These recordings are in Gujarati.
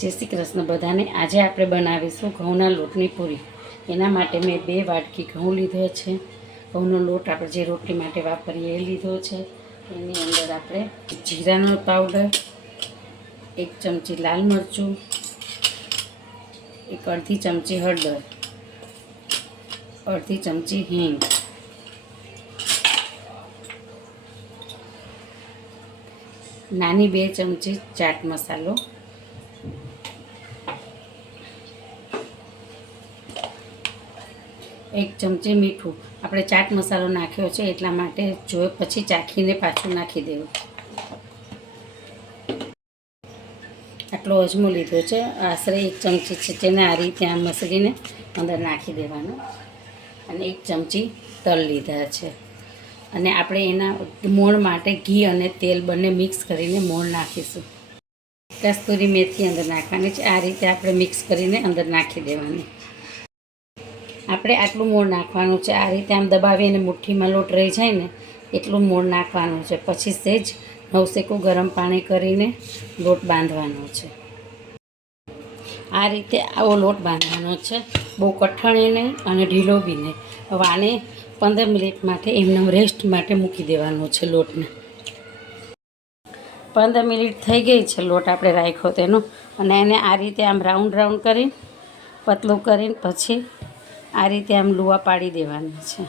જય શ્રી કૃષ્ણ બધાને। આજે આપણે બનાવીશું ઘઉંના લોટની પૂરી। એના માટે મેં 2 વાટકી ઘઉં લીધો છે। ઘઉંનો લોટ આપણે જે રોટલી માટે વાપરીએ એ લીધો છે। એની અંદર આપણે જીરાનો પાવડર, 1 ચમચી લાલ મરચું, 1/2 ચમચી હળદર, 1/2 ચમચી હિંગ, નાની 2 ચમચી ચાટ મસાલો, 1 ચમચી મીઠું। આપણે ચાટ મસાલો નાખ્યો છે એટલા માટે જો પછી ચાખીને પાછું નાખી દેવું। આટલો અજમો લીધો છે, આશરે 1 ચમચી છે, જેને આ રીતે આમ મસળીને અંદર નાખી દેવાનું। અને 1 ચમચી તલ લીધા છે। અને આપણે એના મોણ માટે ઘી અને તેલ બંને મિક્સ કરીને મોણ નાખીશું। કસ્તુરી મેથી અંદર નાખવાની છે। આ રીતે આપણે મિક્સ કરીને અંદર નાખી દેવાની। આપણે આટલું મોણ નાખવાનું છે। આ રીતે આમ દબાવીને મુઠ્ઠીમાં લોટ રહી જાય ને એટલું મોણ નાખવાનું છે। પછી સહેજ નવસેકું ગરમ પાણી કરીને લોટ બાંધવાનો છે। આ રીતે આવો લોટ બાંધવાનો છે, બહુ કઠણે નહીં અને ઢીલો બી નહીં। હવે આને 15 મિનિટ માટે એમને રેસ્ટ માટે મૂકી દેવાનો છે લોટને। 15 મિનિટ થઈ ગઈ છે લોટ આપણે રાખ્યો તેનો। અને એને આ રીતે આમ રાઉન્ડ રાઉન્ડ કરીને પતલું કરીને પછી આ રીતે આમ લુવા પાડી દેવાના છે।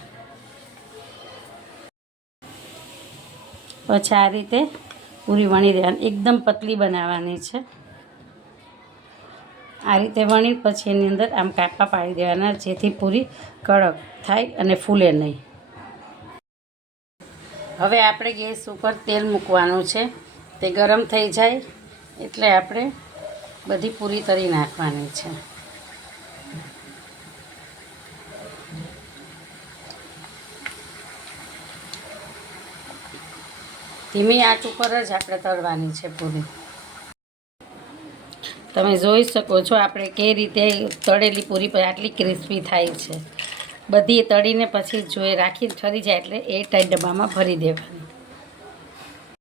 પછી આ રીતે પૂરી વણી દેવાની, એકદમ પતલી બનાવવાની છે। આ રીતે વણી પછી એની અંદર આમ કાપા પાડી દેવાના, જેથી પૂરી કડક થાય અને ફૂલે નહીં। હવે આપણે ગેસ ઉપર તેલ મૂકવાનું છે, તે ગરમ થઈ જાય એટલે આપણે બધી પૂરી તળી નાખવાની છે। ધીમી આંચ ઉપર જ આપણે તળવાની છે પૂરી। તમે જોઈ શકો છો આપણે કઈ રીતે તળેલી પૂરી પર આટલી ક્રિસ્પી થાય છે। બધી તળીને પછી જો રાખી ઠરી જાય એટલે એ ટાઈટ ડબ્બામાં ભરી દેવાની।